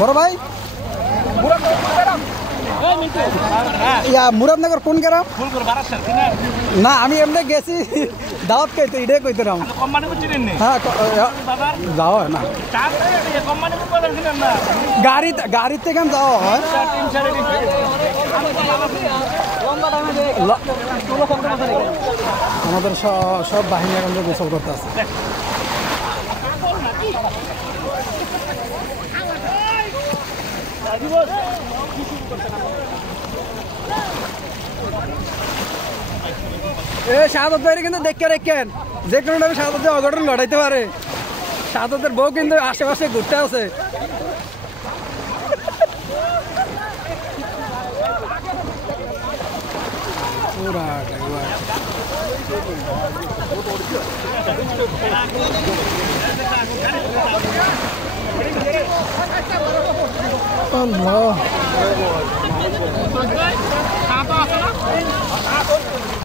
বড় ভাই ইয়া মুরাদনগর কোন গ্রাম? না আমি এমনি গেছি দাওয়াত খাইতে এটাই কইতাম। হ্যাঁ যাওয়া হয় না গাড়ির থেকে যাওয়া হয়। আমাদের সব বাহিনী এখন গোসল করতে আছে। শাহাদত ভাইরে কিন্তু দেখে রেখেন, যে কোনো টাইমে শাহাদতের অঘটন ঘটাইতে পারে। শাহাদতের বউ কিন্তু আশেপাশে ঘুরতে আছে। Allah